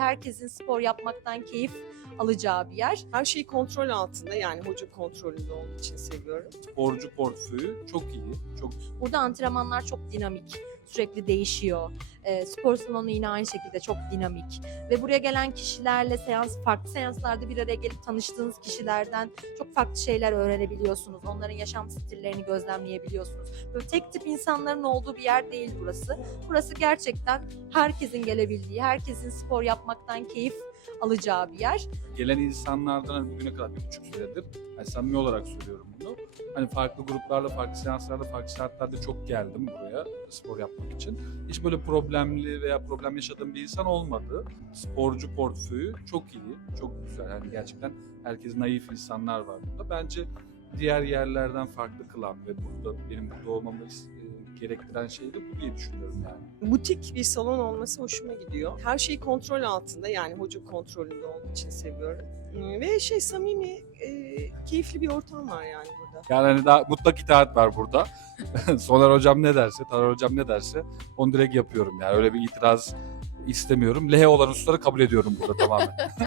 Herkesin spor yapmaktan keyif alacağı bir yer. Her şey kontrol altında yani hoca kontrolünde olduğu için seviyorum. sporcu portföyü çok iyi. Çok Burada antrenmanlar çok dinamik, sürekli değişiyor. Ee, spor salonu yine aynı şekilde çok dinamik. Ve buraya gelen kişilerle seans, farklı seanslarda bir araya gelip tanıştığınız kişilerden çok farklı şeyler öğrenebiliyorsunuz. Onların yaşam stillerini gözlemleyebiliyorsunuz. Böyle tek tip insanların olduğu bir yer değil burası. Burası gerçekten herkesin gelebildiği, herkesin spor yapmaktan keyif alacağı bir yer. gelen insanlardan hani bugüne kadar bir buçuk senedir, hani samimi olarak söylüyorum bunu. Hani farklı gruplarla, farklı seanslarda, farklı saatlerde çok geldim buraya spor yapmak için. Hiç böyle problemli veya problem yaşadığım bir insan olmadı. Sporcu portföyü çok iyi, çok güzel. Yani gerçekten herkes naif insanlar var burada. Bence diğer yerlerden farklı kılan ve burada benim burada olmamı e, gerektiren şey de bu diye düşünüyorum yani. Butik bir salon olması hoşuma gidiyor. Her şey kontrol altında yani hoca kontrolünde olduğu için seviyorum. Ve şey samimi, e, keyifli bir ortam var yani. Yani hani daha mutlak itaat var burada. Soner hocam ne derse, Taner hocam ne derse onu direkt yapıyorum yani. Öyle bir itiraz istemiyorum. Lehe olan hususları kabul ediyorum burada tamamen.